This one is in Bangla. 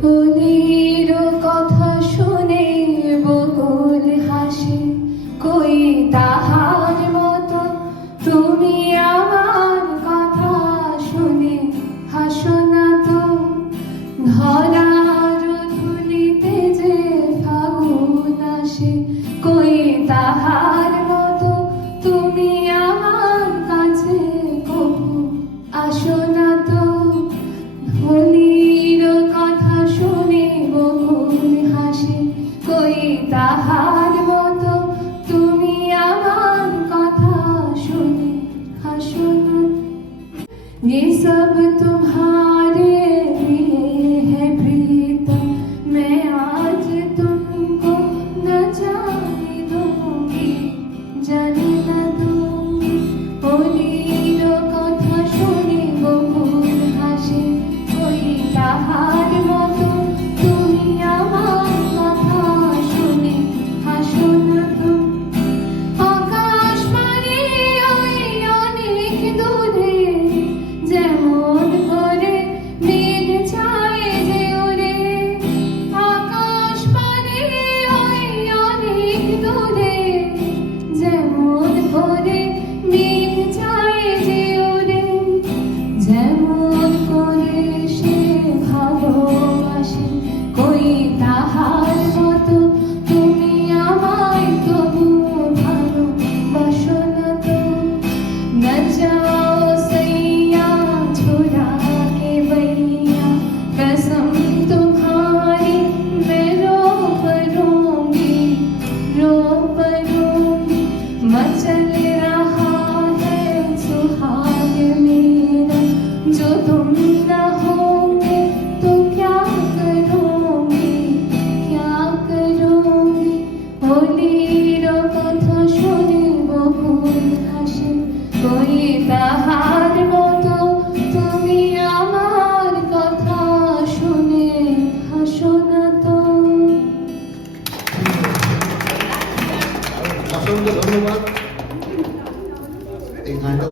ফুলের কথা শুনে বকুল হাসে, কই তাহার মতো তুমি আমার কথা শুনে হাসো না তো। ধরার ধুলিতে যে ফাগুন আসে, কই তাহার মতো তুমি আমার কাছে কবু আসো না তো। ফুলের কথা শুনে বকুল হাসে, কই তাহার মতো তুমি আমার কথা শুনে হাসো না। ये सब तुम्हारा